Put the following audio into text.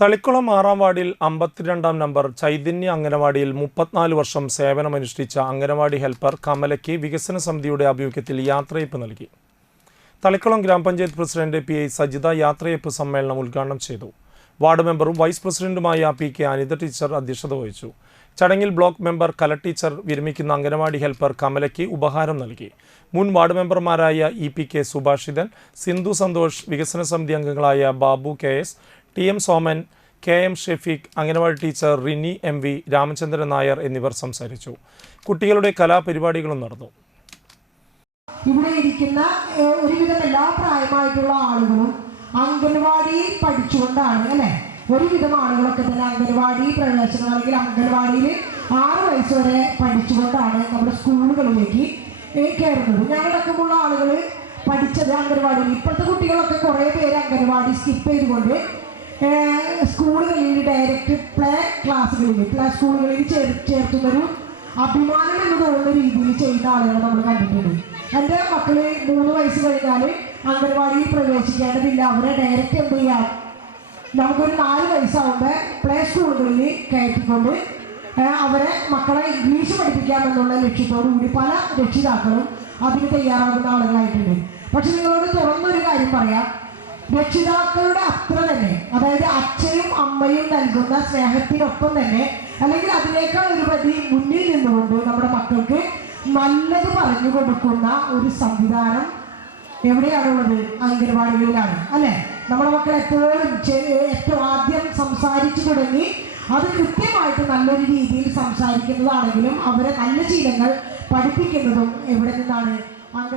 തളിക്കുളം 6-ാം വാർഡിൽ 52-ാം നമ്പർ ചൈതന്യ അംഗനവാടിയിൽ 34 വർഷം സേവനമനുഷ്ഠിച്ച അംഗനവാടി ഹെൽപ്പർ കമലയ്ക്ക് വികസന സമിതിയുടെ ആഭിമുഖ്യത്തിൽ യാത്രയയപ്പ് നൽകി. തളിക്കുളം ഗ്രാമപഞ്ചായത്ത് പ്രസിഡന്റ് PI സജിത യാത്രയയപ്പ് സമ്മേളനം ഉദ്ഘാടനം ചെയ്തു. വാർഡ് മെമ്പറും വൈസ് പ്രസിഡന്റുമായ PK അനിത ടീച്ചർ അധ്യക്ഷത വഹിച്ചു. ചടങ്ങിൽ ബ്ലോക്ക് മെമ്പർ കല ടീച്ചർ വിരമിക്കുന്ന അംഗനവാടി ഹെൽപ്പർ കമലയ്ക്ക് ഉപഹാരം നൽകി. മുൻ വാർഡ് മെമ്പർമാരായ EPK സുഭാഷിതൻ, സിന്ധു സന്തോഷ്, വികസന സമിതി അംഗങ്ങളായ Babu KS, TM Soman, KM Shefeeq, anganwadi teacher Rini MV, Ramachandran Nair എന്നിവർ സംസാരിച്ചു. കുട്ടികളുടെ കലാപരിപാടികളും നടന്നു. ഇവിടെ ഇരിക്കുന്ന ഒരുവിധം എല്ലാ പ്രായമായിട്ടുള്ള ആളുകളും അംഗൻവാടി പഠിച്ചുകൊണ്ടാണ് അല്ലേ, ഒരുവിധം ആളുകളൊക്കെ തന്നെ അംഗൻവാടി പ്രവേശനം അല്ലെങ്കിൽ അംഗൻവാടിയിൽ 6 വയസ്സ് വരെ പഠിച്ചുകൊണ്ടാണ് നമ്മുടെ സ്കൂളുകളിലേക്ക് കയറുന്നത്. ഞങ്ങളടക്കമുള്ള ആളുകൾ പഠിച്ചത് അംഗൻവാടിയിൽ. ഇപ്പോഴത്തെ കുട്ടികളൊക്കെ കുറേ പേര് അംഗൻവാടി സ്കിപ്പ് ചെയ്തുകൊണ്ട് സ്കൂളുകളിൽ ഡയറക്റ്റ് പ്ലേ സ്കൂളുകളിൽ ചേർത്തുന്നൊരു അഭിമാനം എന്ന് തോന്നുന്ന രീതിയിൽ ചെയ്യുന്ന ആളുകൾ നമ്മൾ കണ്ടിട്ടുണ്ട്. എൻ്റെ മക്കള് 3 വയസ്സ് കഴിഞ്ഞാൽ അംഗൻവാടിയിൽ പ്രവേശിക്കേണ്ടതില്ല, അവരെ ഡയറക്റ്റ് എന്ത് ചെയ്യാം, നമുക്കൊരു 4 വയസ്സാവുമ്പോൾ പ്ലേ സ്കൂളുകളിൽ കയറ്റിക്കൊണ്ട് അവരെ മക്കളെ ഇംഗ്ലീഷ് പഠിപ്പിക്കാമെന്നുള്ള ലക്ഷ്യത്തോടു കൂടി പല രക്ഷിതാക്കളും അതിന് തയ്യാറാകുന്ന ആളുകളായിട്ടുണ്ട്. പക്ഷെ നിങ്ങളോട് തുറന്നൊരു കാര്യം പറയാം, രക്ഷിതാക്കളുടെ അത്ര തന്നെ, അതായത് അച്ഛനും അമ്മയും നൽകുന്ന സ്നേഹത്തിനൊപ്പം തന്നെ അല്ലെങ്കിൽ അതിനേക്കാൾ ഒരു പടി മുന്നിൽ നിന്നുകൊണ്ട് നമ്മുടെ മക്കൾക്ക് നല്ലത് പറഞ്ഞു കൊടുക്കുന്ന ഒരു സംവിധാനം എവിടെയാണുള്ളത്? അംഗൻവാടികളിലാണ് അല്ലേ. നമ്മുടെ മക്കൾ ഏറ്റവും ആദ്യം സംസാരിച്ചു തുടങ്ങി അത് കൃത്യമായിട്ട് നല്ലൊരു രീതിയിൽ സംസാരിക്കുന്നതാണെങ്കിലും അവരെ നല്ല ശീലങ്ങൾ പഠിപ്പിക്കുന്നതും എവിടെ നിന്നാണ്?